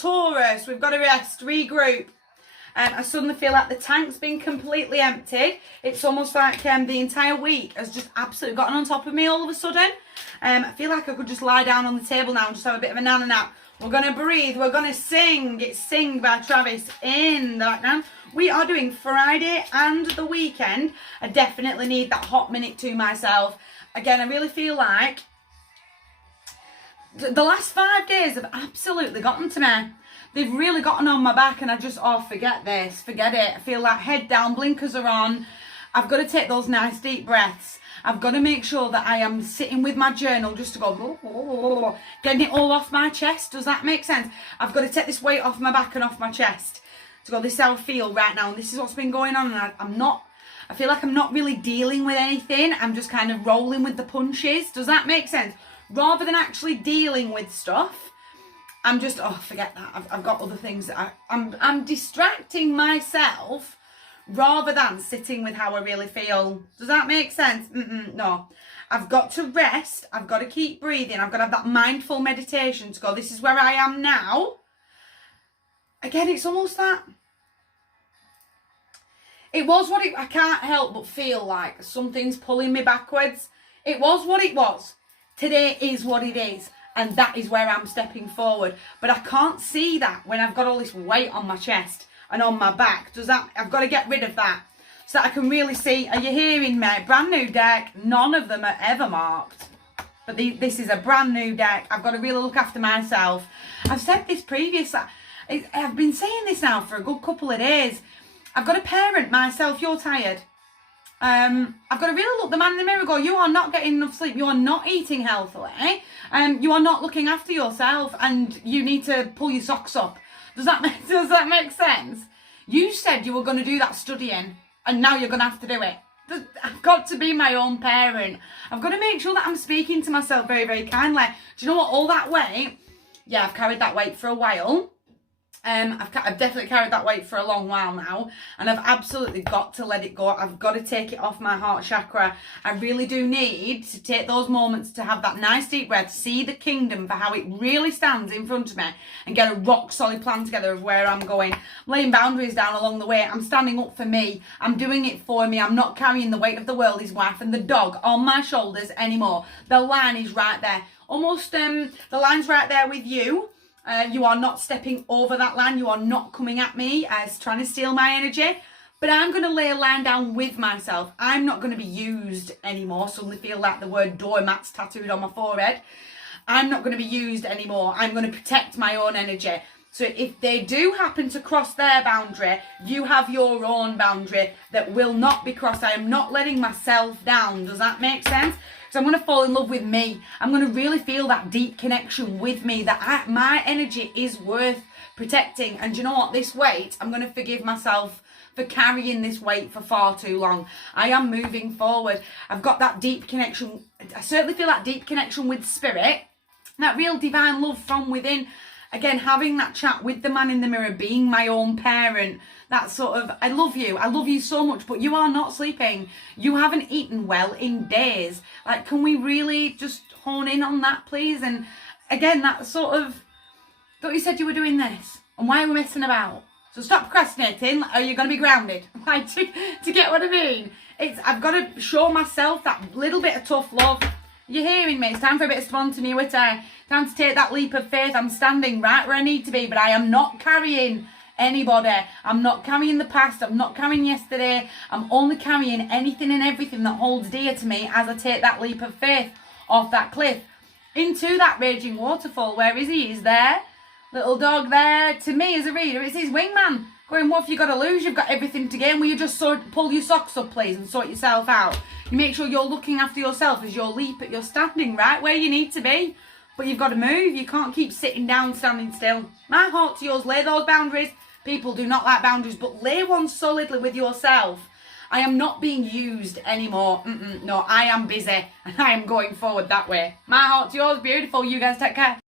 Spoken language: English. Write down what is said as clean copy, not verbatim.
Taurus, we've got to rest, regroup. I suddenly feel like the tank's been completely emptied. It's almost like the entire week has just absolutely gotten on top of me all of a sudden. I feel like I could just lie down on the table now and just have a bit of a nana nap. We're going to breathe. We're going to sing. It's Sing by Travis in the background. We are doing Friday and the weekend. I definitely need that hot minute to myself. Again, I really feel like the last 5 days have absolutely gotten to me. They've really gotten on my back and I just, oh, forget this, forget it. I feel like head down, blinkers are on. I've got to take those nice deep breaths. I've got to make sure that I am sitting with my journal just to go, getting it all off my chest. Does that make sense? I've got to take this weight off my back and off my chest to go, this is how I feel right now. And this is what's been going on. And I feel like I'm not really dealing with anything. I'm just kind of rolling with the punches. Does that make sense? Rather than actually dealing with stuff, I'm just, oh, forget that. I've got other things that I'm distracting myself rather than sitting with how I really feel. Does that make sense? No. I've got to rest. I've got to keep breathing. I've got to have that mindful meditation to go, this is where I am now. Again, it's almost that. It was what I can't help but feel like something's pulling me backwards. It was what it was. Today is what it is. And that is where I'm stepping forward. But I can't see that when I've got all this weight on my chest and on my back. I've got to get rid of that so that I can really see. Are you hearing me? Brand new deck. None of them are ever marked. But this is a brand new deck. I've got to really look after myself. I've said this previously. I've been saying this now for a good couple of days. I've got to parent myself. You're tired. I've got to really look the man in the mirror and go, you are not getting enough sleep. You are not eating healthily. You are not looking after yourself and you need to pull your socks up. Does that make sense? You said you were going to do that studying and now you're going to have to do it. I've got to be my own parent. I've got to make sure that I'm speaking to myself very, very kindly. Do you know what? All that weight, yeah, I've carried that weight for a while. I've definitely carried that weight for a long while now and I've absolutely got to let it go. I've got to take it off my heart chakra. I really do need to take those moments to have that nice deep breath, see the kingdom for how it really stands in front of me and get a rock solid plan together of where I'm going. I'm laying boundaries down along the way. I'm standing up for me. I'm doing it for me. I'm not carrying the weight of the world, his wife and the dog on my shoulders anymore. The line is right there. Almost the line's right there with you. You are not stepping over that line. You are not coming at me as trying to steal my energy. But I'm going to lay a line down with myself. I'm not going to be used anymore. Suddenly feel like the word doormats tattooed on my forehead. I'm not going to be used anymore. I'm going to protect my own energy. So if they do happen to cross their boundary, you have your own boundary that will not be crossed. I am not letting myself down. Does that make sense? So I'm going to fall in love with me. I'm going to really feel that deep connection with me, that my energy is worth protecting. And do you know what? This weight, I'm going to forgive myself for carrying this weight for far too long. I am moving forward. I've got that deep connection. I certainly feel that deep connection with spirit, that real divine love from within. Again, having that chat with the man in the mirror, being my own parent, that sort of, I love you so much, but you are not sleeping. You haven't eaten well in days. Like, can we really just hone in on that, please? And again, that sort of, thought you said you were doing this, and why are we messing about? So stop procrastinating. Are you going to be grounded? Like, to get what I mean? I've got to show myself that little bit of tough love. You're hearing me? It's time for a bit of spontaneity. Time to take that leap of faith. I'm standing right where I need to be, but I am not carrying anybody. I'm not carrying the past. I'm not carrying yesterday. I'm only carrying anything and everything that holds dear to me as I take that leap of faith off that cliff into that raging waterfall. Where is he? He's there. Little dog there. To me as a reader, it's his wingman. Going, what have you got to lose? You've got everything to gain. Will you just pull your socks up, please, and sort yourself out? You make sure you're looking after yourself as you're standing right where you need to be. But you've got to move. You can't keep sitting down, standing still. My heart to yours. Lay those boundaries. People do not like boundaries, but lay one solidly with yourself. I am not being used anymore. No, I am busy and I am going forward that way. My heart to yours. Beautiful. You guys take care.